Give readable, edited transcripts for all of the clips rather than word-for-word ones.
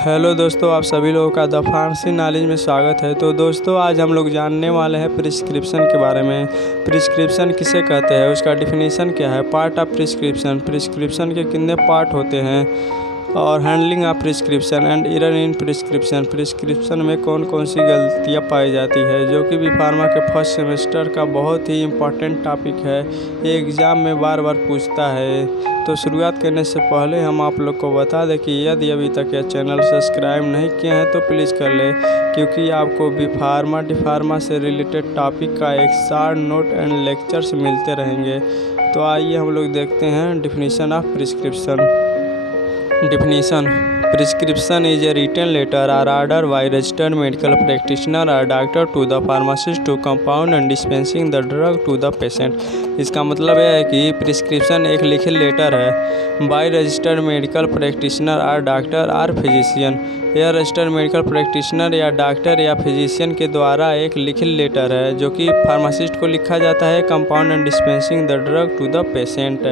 Hello दोस्तों, आप सभी लोगों का द फार्मेसी नॉलेज में स्वागत है। तो दोस्तों, आज हम लोग जानने वाले हैं प्रिस्क्रिप्शन के बारे में। प्रिस्क्रिप्शन किसे कहते हैं, उसका डिफिनीशन क्या है, पार्ट ऑफ प्रिस्क्रिप्शन, प्रिस्क्रिप्शन के कितने पार्ट होते हैं, और handling of prescription and error in prescription, prescription में कौन कौन सी गलतियाँ पाई जाती है, जो कि बी फार्मा के फर्स्ट सेमेस्टर का बहुत ही इम्पॉर्टेंट टॉपिक है। ये एग्ज़ाम में बार बार पूछता है। तो शुरुआत करने से पहले हम आप लोग को बता दें कि यदि अभी तक यह चैनल सब्सक्राइब नहीं किए हैं तो प्लीज़ कर लें, क्योंकि आपको बी फार्मा डी फार्मा से रिलेटेड टॉपिक का एक शॉर्ट नोट एंड लेक्चर्स मिलते रहेंगे। तो आइए हम लोग देखते हैं definition of prescription. Definition: Prescription is a written letter or order by registered medical practitioner or doctor to the pharmacist to compound and dispensing the drug to the patient। इसका मतलब यह है कि प्रिस्क्रिप्शन एक लिखित लेटर है by registered medical practitioner और doctor और फिजिशियन। यह रजिस्टर्ड मेडिकल प्रैक्टिशनर या डॉक्टर या फिजिशियन के द्वारा एक लिखित लेटर है जो कि फार्मासिस्ट को लिखा जाता है compound and dispensing the drug to the patient,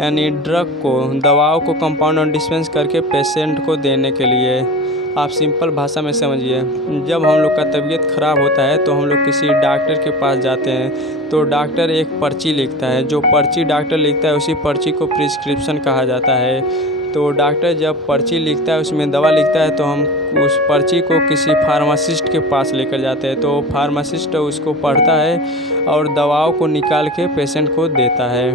यानी ड्रग को, दवाओं को कंपाउंड और डिस्पेंस करके पेशेंट को देने के लिए। आप सिंपल भाषा में समझिए, जब हम लोग का तबीयत ख़राब होता है तो हम लोग किसी डॉक्टर के पास जाते हैं तो डॉक्टर एक पर्ची लिखता है। जो पर्ची डॉक्टर लिखता है उसी पर्ची को प्रिस्क्रिप्शन कहा जाता है। तो डॉक्टर जब पर्ची लिखता है, उसमें दवा लिखता है, तो हम उस पर्ची को किसी फार्मासिस्ट के पास लेकर जाते हैं। तो फार्मासिस्ट उसको पढ़ता है और दवाओं को निकाल के पेशेंट को देता है।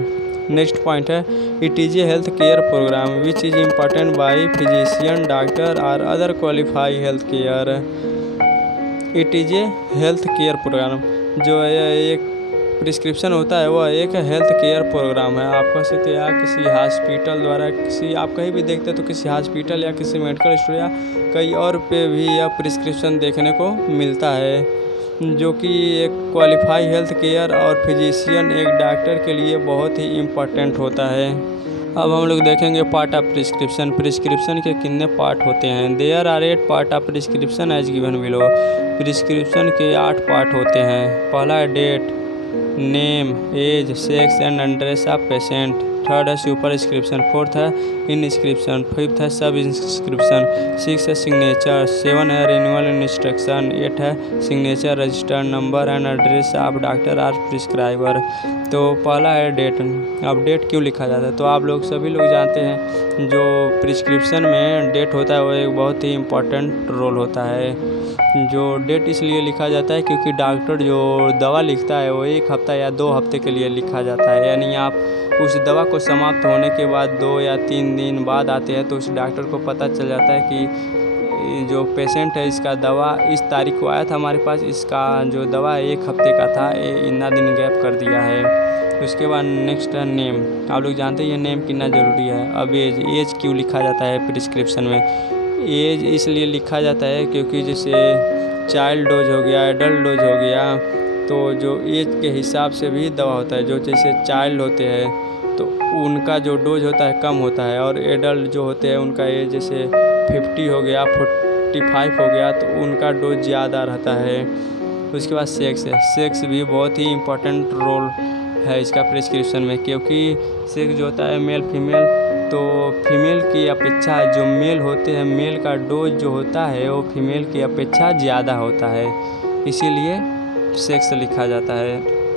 नेक्स्ट पॉइंट है, it is a health care programme which is important by physician, doctor और other qualify health care. It is a health care programme, जो एक प्रिस्क्रिप्शन होता है वह एक हेल्थ केयर प्रोग्राम है। आप कह सकते हैं किसी हॉस्पिटल द्वारा, किसी आप कहीं भी देखते हैं तो किसी हॉस्पिटल या किसी मेडिकल स्टोर या कई और पे भी यह प्रिस्क्रिप्शन देखने को मिलता है, जो कि एक क्वालिफाई हेल्थ केयर और फिजिशियन एक डॉक्टर के लिए बहुत ही इम्पोर्टेंट होता है। अब हम लोग देखेंगे पार्ट ऑफ प्रिस्क्रिप्शन। प्रिस्क्रिप्शन के कितने पार्ट होते हैं। There are 8 part of prescription as given below. Prescription के 8 पार्ट होते हैं। पहला है date, name, age, sex and address of patient. Third है सुपर इंस्क्रिप्शन। फोर्थ है इनस्क्रिप्शन। फिफ्थ है सब इंस्क्रिप्शन। 6 है सिग्नेचर। 7 है रिन्यूअल इंस्ट्रक्शन। 8 है signature, registered number and address of doctor और प्रिस्क्राइबर। तो पहला है डेट। अब डेट क्यों लिखा जाता है, तो आप लोग सभी लोग जानते हैं जो प्रिस्क्रिप्शन में डेट होता है वो एक बहुत ही इम्पोर्टेंट रोल होता है। जो डेट इसलिए लिखा जाता है क्योंकि डॉक्टर जो दवा लिखता है वो 1 हफ्ता या 2 हफ्ते के लिए लिखा जाता है, यानी आप उस दवा को समाप्त होने के बाद 2 या 3 दिन बाद आते हैं तो उस डॉक्टर को पता चल जाता है कि जो पेशेंट है इसका दवा इस तारीख को आया था हमारे पास, इसका जो दवा 1 हफ्ते का था ये इतना दिन गैप कर दिया है। उसके बाद नेक्स्ट है नेम। आप लोग जानते हैं ये नेम कितना ज़रूरी है। अब एज क्यों लिखा जाता है प्रिस्क्रिप्शन में। एज इसलिए लिखा जाता है क्योंकि जैसे चाइल्ड डोज हो गया, एडल्ट डोज हो गया, तो जो एज के हिसाब से भी दवा होता है। जो जैसे चाइल्ड होते हैं तो उनका जो डोज होता है कम होता है, और एडल्ट जो होते हैं उनका एज जैसे 50 हो गया, 45 हो गया, तो उनका डोज ज़्यादा रहता है। उसके बाद सेक्स है। सेक्स भी बहुत ही इम्पोर्टेंट रोल है इसका प्रिस्क्रिप्शन में, क्योंकि सेक्स जो होता है मेल फीमेल, तो फीमेल की अपेक्षा जो मेल होते हैं, मेल का डोज जो होता है वो फीमेल की अपेक्षा ज़्यादा होता है, इसीलिए सेक्स लिखा जाता है।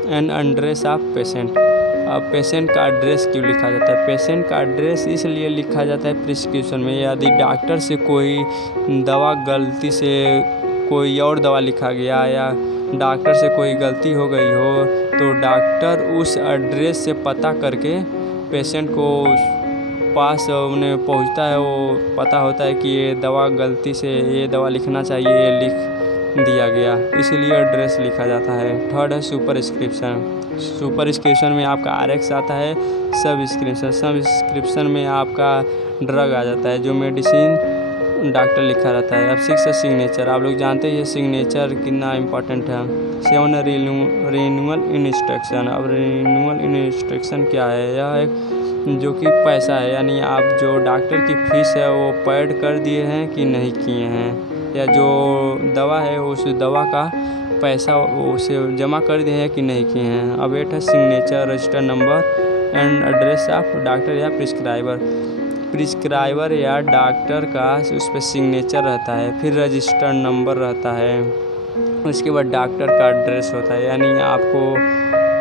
And address of patient. अब पेशेंट का एड्रेस क्यों लिखा जाता है। पेशेंट का एड्रेस इसलिए लिखा जाता है प्रिस्क्रिप्शन में, यदि डॉक्टर से कोई दवा गलती से कोई और दवा लिखा गया या डॉक्टर से कोई गलती हो गई हो तो डॉक्टर उस एड्रेस से पता करके पेशेंट को पास उन्हें पहुंचता है, वो पता होता है कि ये दवा गलती से ये दवा लिखना चाहिए, ये लिख दिया गया, इसलिए एड्रेस लिखा जाता है। थर्ड है सुपर इंस्क्रिप्शन। सुपर इंस्क्रिप्शन में आपका RX आता है। सब इंस्क्रिप्शन में आपका ड्रग आ जाता है, जो मेडिसिन डॉक्टर लिखा रहता है। अब 6 है सिग्नेचर। आप लोग जानते हैं ये सिग्नेचर कितना इम्पोर्टेंट है। 7 है रिन्यूअल इंस्ट्रक्शन। अब रिन्यूअल इंस्ट्रक्शन क्या है, यह एक जो कि पैसा है, यानी आप जो डॉक्टर की फ़ीस है वो पेड कर दिए हैं कि नहीं किए हैं, या जो दवा है उस दवा का पैसा उसे जमा कर दिए हैं कि नहीं किए हैं। अब 8 है signature, register number and address of doctor या प्रिस्क्राइबर। प्रिस्क्राइबर या डॉक्टर का उस पर सिग्नेचर रहता है, फिर रजिस्टर्ड नंबर रहता है, उसके बाद डॉक्टर का एड्रेस होता है। यानी आपको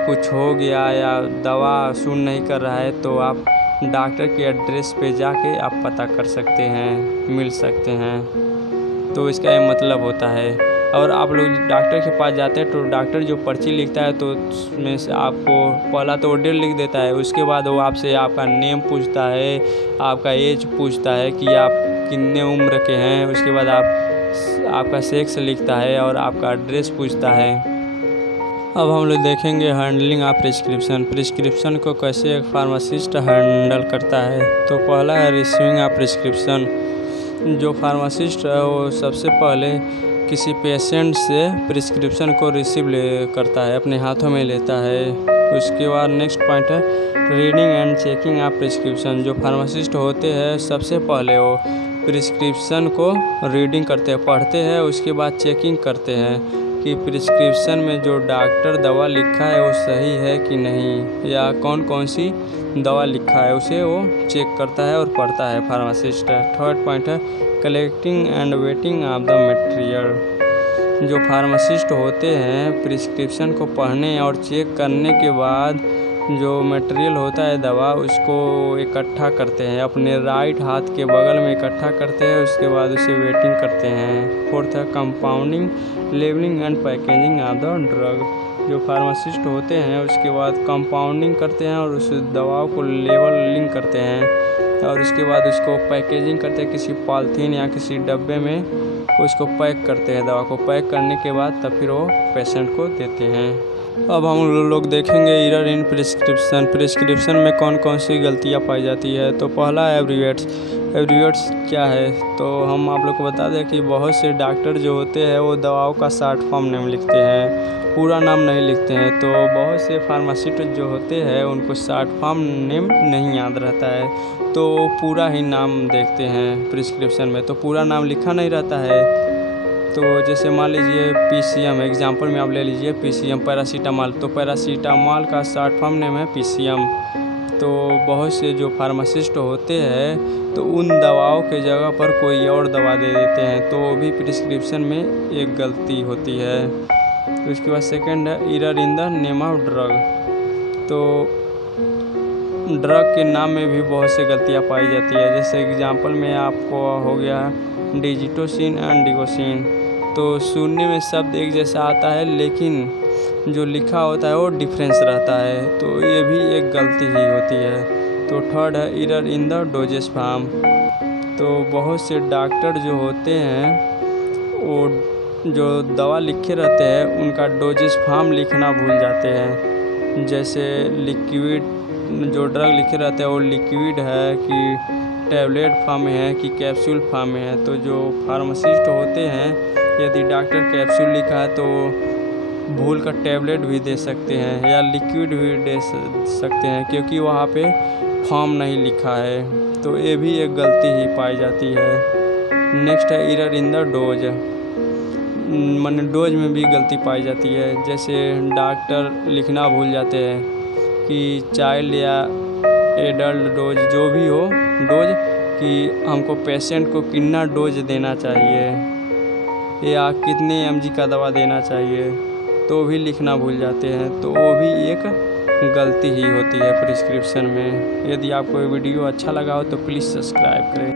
कुछ हो गया या दवा सूट नहीं कर रहा है तो आप डॉक्टर के एड्रेस पे जाके आप पता कर सकते हैं, मिल सकते हैं। तो इसका ये मतलब होता है। और आप लोग डॉक्टर के पास जाते हैं तो डॉक्टर जो पर्ची लिखता है तो उसमें से आपको पहला तो वो डेट लिख देता है, उसके बाद वो आपसे आपका नेम पूछता है, आपका एज पूछता है कि आप कितने उम्र के हैं, उसके बाद आपका सेक्स लिखता है और आपका एड्रेस पूछता है। अब हम लोग देखेंगे हैंडलिंग ऑफ प्रिस्क्रिप्शन। प्रिस्क्रिप्शन को कैसे एक फार्मासिस्ट हैंडल करता है। तो पहला है रिसीविंग ऑफ प्रिस्क्रिप्शन। जो फार्मासिस्ट है वो सबसे पहले किसी पेशेंट से प्रिस्क्रिप्शन को रिसीव करता है, अपने हाथों में लेता है। उसके बाद नेक्स्ट पॉइंट है reading and checking of prescription. जो फार्मासिस्ट होते हैं सबसे पहले वो प्रिस्क्रिप्शन को रीडिंग करते हैं, पढ़ते हैं, उसके बाद चेकिंग करते हैं कि प्रिस्क्रिप्शन में जो डॉक्टर दवा लिखा है वो सही है कि नहीं, या कौन कौन सी दवा लिखा है उसे वो चेक करता है और पढ़ता है फार्मासिस्ट। थर्ड पॉइंट है collecting and waiting of the material. जो फार्मासिस्ट होते हैं प्रिस्क्रिप्शन को पढ़ने और चेक करने के बाद जो मटेरियल होता है दवा उसको इकट्ठा करते हैं, अपने राइट हाथ के बगल में इकट्ठा करते हैं, उसके बाद उसे वेटिंग करते हैं। फोर्थ है compounding, labelling and packaging of the drug. जो फार्मासिस्ट होते हैं उसके बाद कंपाउंडिंग करते हैं और उस दवाओं को लेबलिंग करते हैं और उसके बाद उसको पैकेजिंग करते हैं, किसी पॉलीथीन या किसी डब्बे में उसको पैक करते हैं। दवा को पैक करने के बाद तब फिर वो पेशेंट को देते हैं। अब हम लोग देखेंगे एरर इन प्रिस्क्रिप्शन। प्रिस्क्रिप्शन में कौन कौन सी गलतियाँ पाई जाती है। तो पहला है एब्रीवेट्स। एब्रीवेट्स क्या है तो हम आप लोग को बता दें कि बहुत से डॉक्टर जो होते हैं वो दवाओं का शॉर्ट फॉर्म नेम लिखते हैं, पूरा नाम नहीं लिखते हैं। तो बहुत से फार्मासिस्ट जो होते हैं उनको शॉर्ट फॉर्म नेम नहीं याद रहता है तो पूरा ही नाम देखते हैं प्रिस्क्रिप्शन में, तो पूरा नाम लिखा नहीं रहता है। तो जैसे मान लीजिए PCM, एग्जांपल में आप ले लीजिए PCM पैरासीटामॉल, तो पैरासीटामॉल का शॉर्ट फॉर्म नेम है PCM। तो बहुत से जो फार्मासिस्ट होते हैं तो उन दवाओं के जगह पर कोई और दवा दे देते हैं, तो वो भी प्रिस्क्रिप्शन में एक गलती होती है। तो इसके बाद सेकंड है error in the name of drug. तो ड्रग के नाम में भी बहुत सी गलतियाँ पाई जाती है। जैसे एग्जांपल में आपको हो गया डिजिटोसिन एंड डिगोसिन, तो सुनने में शब्द एक जैसा आता है लेकिन जो लिखा होता है वो डिफरेंस रहता है, तो ये भी एक गलती ही होती है। तो थर्ड है error in the doses form. तो बहुत से डॉक्टर जो होते हैं वो जो दवा लिखे रहते हैं उनका डोजेस फॉर्म लिखना भूल जाते हैं। जैसे लिक्विड जो ड्रग लिखे रहते हैं वो लिक्विड है कि टैबलेट फॉर्म में है कि कैप्सूल फॉर्म में है। तो जो फार्मासिस्ट होते हैं यदि डॉक्टर कैप्सूल लिखा है तो भूल कर टैबलेट भी दे सकते हैं या लिक्विड भी दे सकते हैं क्योंकि वहाँ पे फॉर्म नहीं लिखा है, तो ये भी एक गलती ही पाई जाती है। नेक्स्ट है एरर इन द डोज। माने डोज में भी गलती पाई जाती है। जैसे डॉक्टर लिखना भूल जाते हैं कि चाइल्ड या एडल्ट डोज जो भी हो डोज, कि हमको पेशेंट को कितना डोज देना चाहिए या कितने mg का दवा देना चाहिए, तो भी लिखना भूल जाते हैं, तो वो भी एक गलती ही होती है प्रिस्क्रिप्शन में। यदि आपको ये वीडियो अच्छा लगा हो तो प्लीज़ सब्सक्राइब करें।